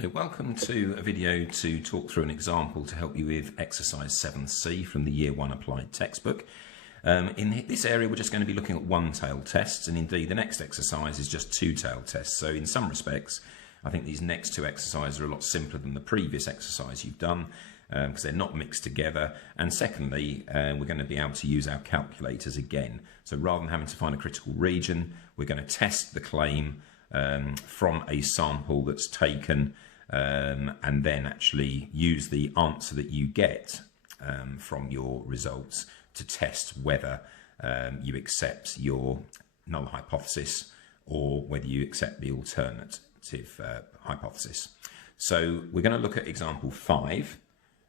Okay, welcome to a video to talk through an example to help you with exercise 7C from the Year 1 Applied textbook. In this area we're just going to be looking at one-tailed tests, and indeed the next exercise is just two-tailed tests. So in some respects I think these next two exercises are a lot simpler than the previous exercise you've done because they're not mixed together, and secondly we're going to be able to use our calculators again. So rather than having to find a critical region, we're going to test the claim from a sample that's taken and then actually use the answer that you get from your results to test whether you accept your null hypothesis or whether you accept the alternative hypothesis. So we're going to look at example 5,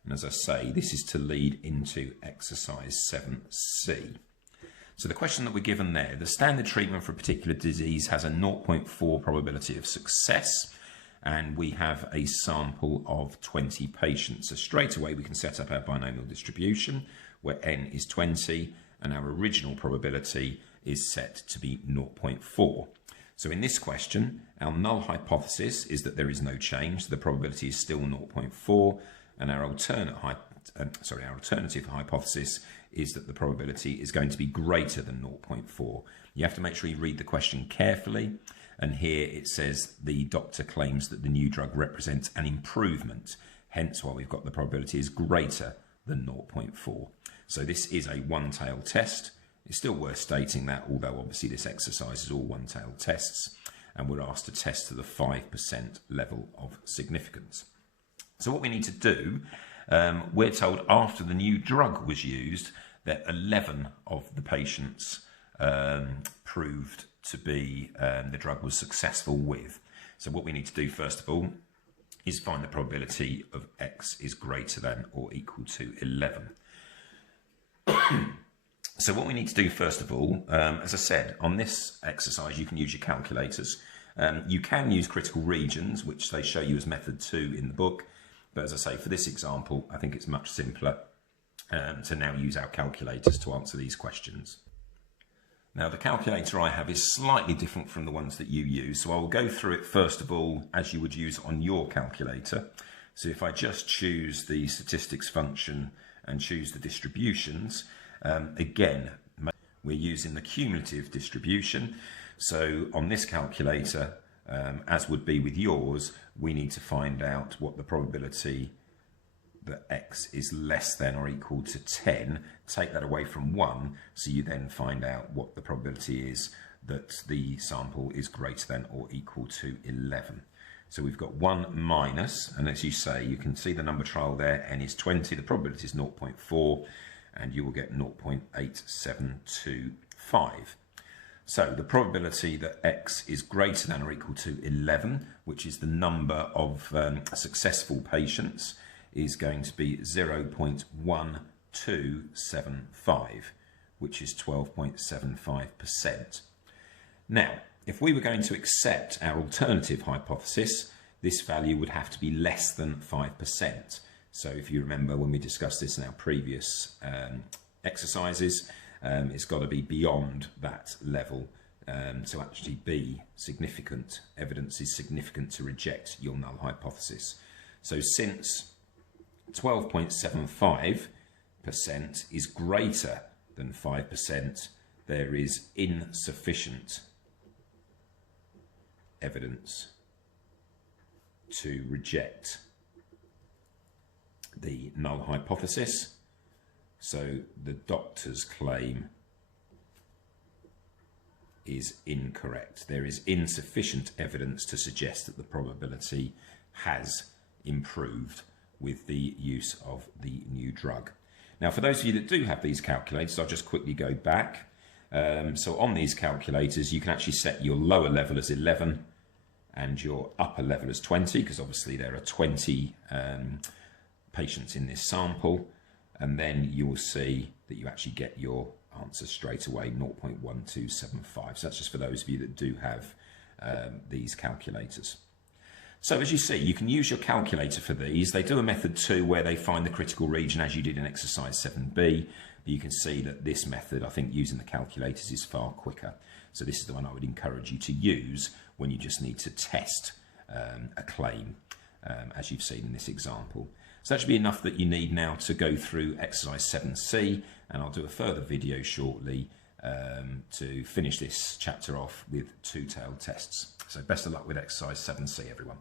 and as I say, this is to lead into exercise 7C. So the question that we're given there, the standard treatment for a particular disease has a 0.4 probability of success, and we have a sample of 20 patients. So straight away we can set up our binomial distribution where n is 20 and our original probability is set to be 0.4. So in this question, our null hypothesis is that there is no change. The probability is still 0.4, and our alternative hypothesis is that the probability is going to be greater than 0.4. You have to make sure you read the question carefully, and here it says the doctor claims that the new drug represents an improvement, hence why we've got the probability is greater than 0.4. So this is a one-tailed test. It's still worth stating that, although obviously this exercise is all one-tailed tests, and we're asked to test to the 5% level of significance. So what we need to do, we're told after the new drug was used that 11 of the patients proved to be the drug was successful with. So what we need to do first of all is find the probability of x is greater than or equal to 11. So what we need to do first of all, as I said, on this exercise you can use your calculators. You can use critical regions, which they show you as method 2 in the book. But as I say, for this example, I think it's much simpler to now use our calculators to answer these questions. Now, the calculator I have is slightly different from the ones that you use, so I will go through it first of all as you would use on your calculator. So if I just choose the statistics function and choose the distributions, again, we're using the cumulative distribution. So on this calculator, as would be with yours, we need to find out what the probability that x is less than or equal to 10, take that away from 1, so you then find out what the probability is that the sample is greater than or equal to 11. So we've got 1 minus, and as you say, you can see the number trial there, n is 20, the probability is 0.4, and you will get 0.8725. So the probability that x is greater than or equal to 11, which is the number of successful patients, is going to be 0.1275, which is 12.75%. Now, if we were going to accept our alternative hypothesis, this value would have to be less than 5%. So if you remember when we discussed this in our previous exercises, it's got to be beyond that level to actually be significant. Evidence is significant to reject your null hypothesis. So since 12.75% is greater than 5%, there is insufficient evidence to reject the null hypothesis. So the doctor's claim is incorrect. There is insufficient evidence to suggest that the probability has improved with the use of the new drug. Now, for those of you that do have these calculators, I'll just quickly go back. So on these calculators, you can actually set your lower level as 11 and your upper level as 20, because obviously there are 20 patients in this sample. And then you will see that you actually get your answer straight away, 0.1275. So that's just for those of you that do have these calculators. So as you see, you can use your calculator for these. They do a method 2 where they find the critical region as you did in exercise 7B. But you can see that this method, I think using the calculators is far quicker. So this is the one I would encourage you to use when you just need to test a claim as you've seen in this example. So that should be enough that you need now to go through exercise 7C, and I'll do a further video shortly to finish this chapter off with two-tailed tests. So best of luck with exercise 7C, everyone.